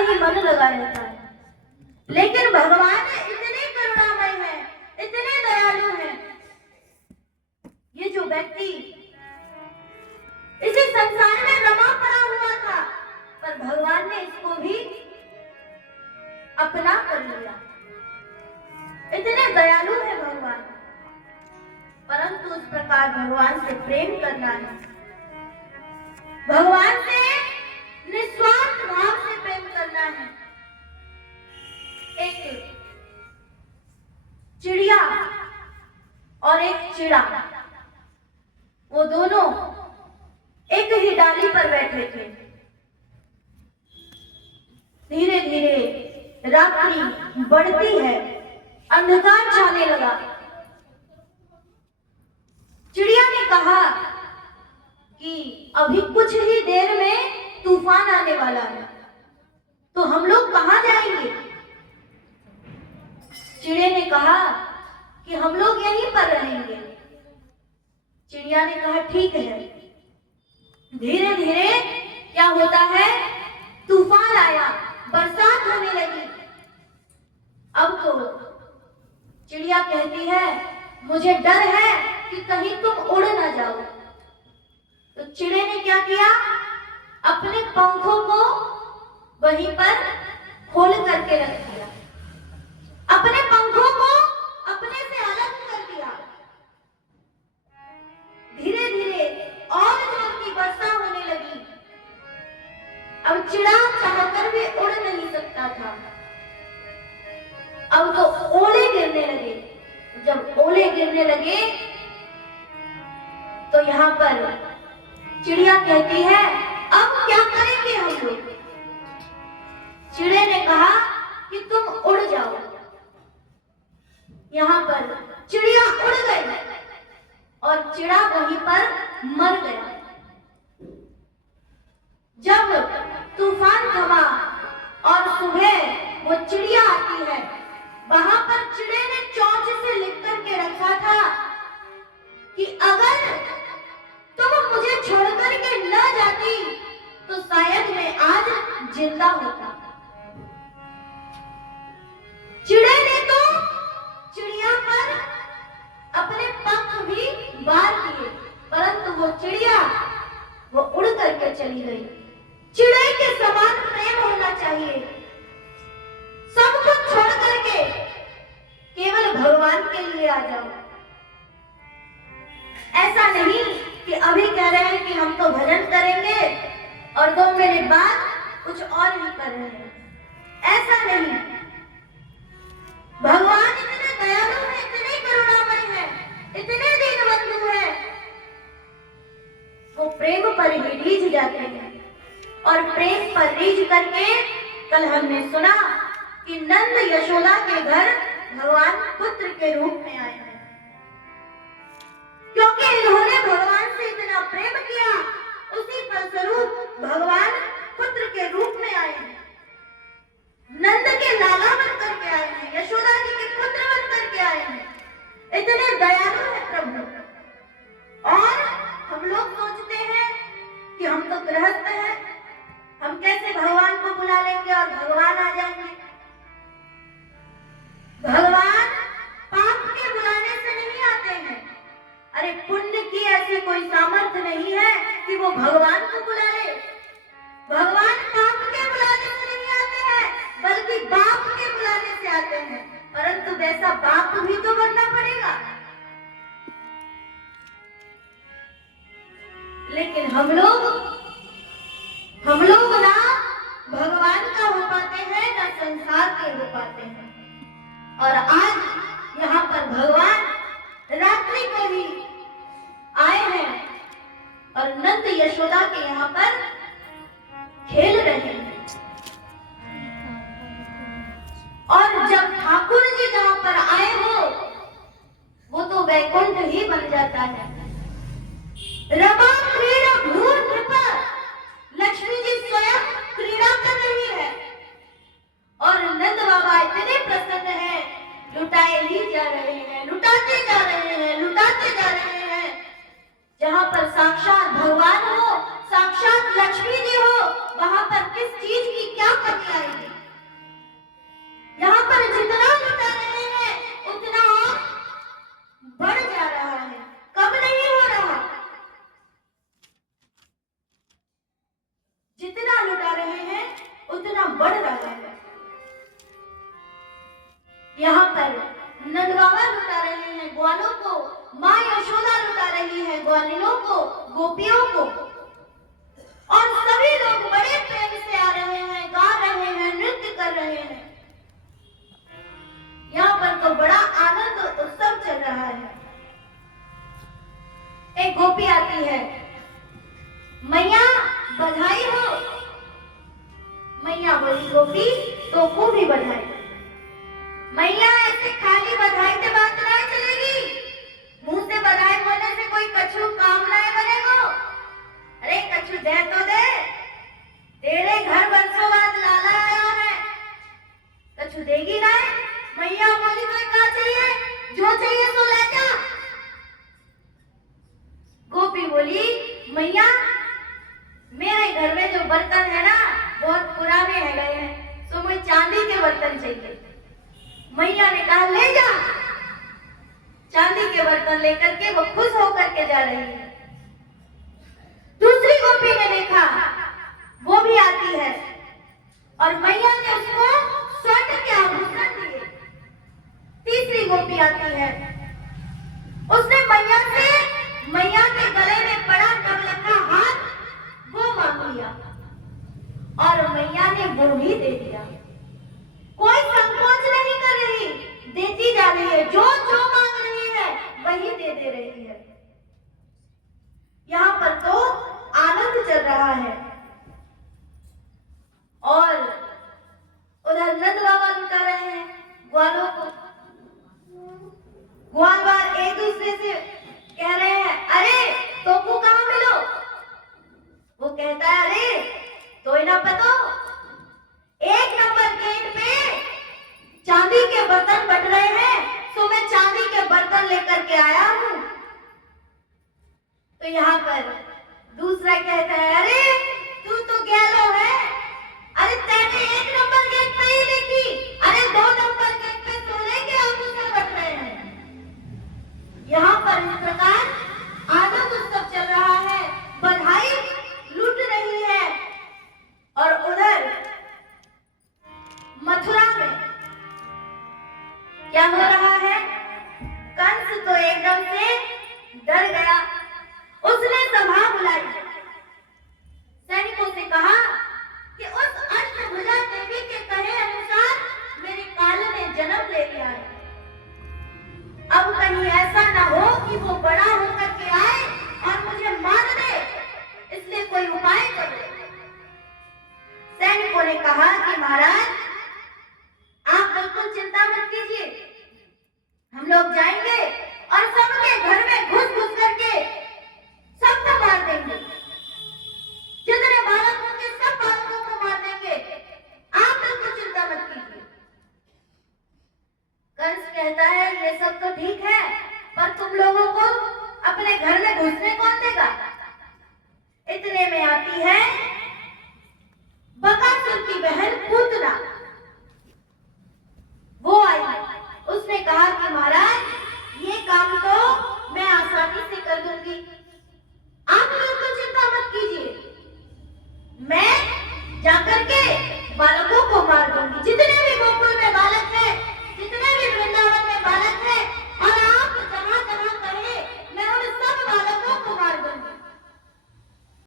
ही मन लगा रहता है। लेकिन भगवान इतने करुणामय है, इतने दयालु है, ये जो व्यक्ति इसी संसार में रमा पड़ा हुआ था, पर भगवान ने इसको भी अपना कर लिया। इतने दयालु है भगवान, परंतु उस प्रकार भगवान से प्रेम करना है, भगवान से निस्वार्थ भाव से प्रेम करना है। एक चिड़िया और एक चिड़ा, वो दोनों एक ही डाली पर बैठे थे। धीरे धीरे रात्रि बढ़ती है, अंधकार छाने लगा। चिड़िया ने कहा कि अभी कुछ ही देर में तूफान आने वाला है, तो हम लोग कहां जाएंगे? चिड़िया ने कहा कि हम लोग यहीं पर रहेंगे। चिड़िया ने कहा ठीक है। धीरे धीरे क्या होता है, तूफान आया, बरसात होने लगी। अब तो चिड़िया कहती है मुझे डर है कि कहीं तुम उड़ ना जाओ। तो चिड़े ने क्या किया, अपने पंखों को वहीं पर खोल करके रख दिया, अपने पंखों को अपने से अलग कर दिया। धीरे धीरे और जोर की वर्षा होने लगी। अब चिड़ा चाहकर भी उड़ नहीं सकता था। अब तो ओले गिरने लगे। जब ओले गिरने लगे तो यहाँ पर चिड़िया कहती है अब क्या करेंगे हम लोग? चिड़े ने कहा कि तुम उड़ जाओ। यहाँ पर चिड़िया उड़ गई और चिड़ा वहीं पर मर गया। जब तूफान थमा और सुबह वो चिड़िया आती है, वहां पर चिड़े ने चोंच से लिख करके रखा था कि अगर तुम मुझे छोड़ करके न जाती तो शायद मैं आज जिंदा होता। चिड़े ने तो चिड़िया पर अपने पंख भी बार दिए, परंतु वो चिड़िया वो उड़ करके चली गई। चिड़े के समान प्रेम होना चाहिए, सब कुछ छोड़ करके केवल भगवान के लिए आ जाओ। ऐसा नहीं कि अभी कह रहे हैं कि हम तो भजन करेंगे और 2 मिनट बाद कुछ और ही कर रहे हैं, ऐसा नहीं। भगवान इतने दयालु है, इतने करुणामय है, इतने दीनबंधु है, वो प्रेम पर ही रीझ जाते हैं। और प्रेम पर रीझ करके कल हमने सुना कि नंद यशोदा के घर भगवान पुत्र के रूप में आए हैं, क्योंकि इन्होंने भगवान से इतना प्रेम किया, उसी फलस्वरूप भगवान पुत्र के रूप में आए हैं। नंद के लाला बन करके आए हैं, यशोदा जी के पुत्र बन करके आए हैं। इतने दयालु है प्रभु। और हम लोग सोचते हैं कि हम तो गृहस्थ हैं, हम कैसे भगवान को बुला लेंगे और भगवान आ जाएंगे। भगवान पाप के बुलाने से नहीं आते हैं। अरे पुण्य की ऐसी कोई सामर्थ्य नहीं है कि वो भगवान को बुला ले। भगवान पाप के बुलाने से नहीं आते हैं, बल्कि बाप के बुलाने से आते हैं। परंतु वैसा बाप भी तो बनना पड़ेगा। लेकिन हम लोग ना भगवान का हो पाते हैं, ना संसार के हो पाते हैं। और आज यहाँ पर भगवान रात्रि को ही आए हैं और नंद यशोदा के यहाँ पर खेल रहे हैं। और जब ठाकुर जी जहाँ पर आए हो, वो तो वैकुंठ ही बन जाता है। रमा क्रीड़ा भूर नृपा, लक्ष्मी जी स्वयं क्रीड़ा कर रही है और नंद बाबा इतने प्रसन्न हैं, लुटाए ही जा रहे हैं, लुटाते जा रहे हैं, लुटाते जा रहे हैं। जहां पर साक्षात भगवान हो, साक्षात लक्ष्मी यहाँ पर नंद बाबा लुटा रहे हैं ग्वालों को, माँ यशोदा लुटा रही है ग्वालिनों को, गोपियों को, और सभी लोग बड़े प्रेम से आ रहे हैं, गा रहे हैं, नृत्य कर रहे हैं। यहाँ पर तो बड़ा आनंद उत्सव चल रहा है। एक गोपी आती है, मैया बधाई हो। मैया बोली, गोपी तो को भी बधाई। मैया ऐसे खाली बधाई से बात नहीं चलेगी, मुंह से बधाई बोलने से कोई कछु काम नहीं बनेगो। अरे कछु दे तो दे, तेरे घर बरसों बाद लाला आया है, कछु देगी ना। मैया बोली, तो क्या चाहिए, जो चाहिए सो ले जा। गोपी बोली, मैया मेरे घर में जो बर्तन है ना बहुत पुराने हो गए हैं, तो मुझे चांदी के बर्तन चाहिए। मैया ने कहा, ले जा। चांदी के बर्तन लेकर के वो खुश होकर के जा रही है। दूसरी गोपी ने देखा, वो भी आती है और मैया ने उसको स्वर्ण के आभूषण दिए। तीसरी गोपी आती है, उसने मैया से मैया के गले में पड़ा कमल का हार वो मांग लिया और मैया ने वो भी दे दिया। कोई संकोच नहीं कर रही, देती जा रही है, जो जो मांग रही है वही दे रही है। यहाँ पर तो आनंद चल रहा है और उधर नंद बाबा लुटा रहे हैं ग्वालों को। ग्वाल बार एक दूसरे से कह रहे हैं, अरे तोकू कहाँ मिलो। वो कहता है, अरे तो ना पतो, 1 नंबर गेट पे चांदी के बर्तन बट रहे हैं, तो मैं चांदी के बर्तन लेकर के आया हूं। तो यहाँ पर दूसरा कहता है, अरे तू तो गैलो है, अरे तेने 1 नंबर गेट पे ही देखी, अरे 2 नंबर गेट पे सोने के आभूषण बट रहे हैं। यहाँ पर इस प्रकार आनंद उत्सव चल रहा है, बधाई लूट रही है। और उधर मथुरा में क्या हो रहा है, कंस तो एकदम से डर गया। उसने सभा बुलाई, सैनिकों से कहा कि उस अष्टभुजा देवी के कहे अनुसार मेरे काल ने जन्म ले लिया है। अब कहीं ऐसा ना हो कि वो बड़ा होकर के आए और मुझे मार दे, इसलिए कोई उपाय करो। सैनिकों ने कहा कि महाराज आप बिल्कुल चिंता मत कीजिए, हम लोग जाएंगे और सबके घर में घुस घुस करके सबको मार देंगे, जितने बालक होंगे सब बालकों को मार देंगे, आप बिल्कुल चिंता मत कीजिए। कंस कहता है, ये सब तो ठीक है, पर तुम लोगों को अपने घर में घुसने कौन देगा। इतने में आती है बकासुर की बहन पूतना, वो आई। उसने कहा कि महाराज ये काम तो मैं आसानी से कर दूंगी, आप बिल्कुल चिंता मत कीजिए, मैं जाकर के बालक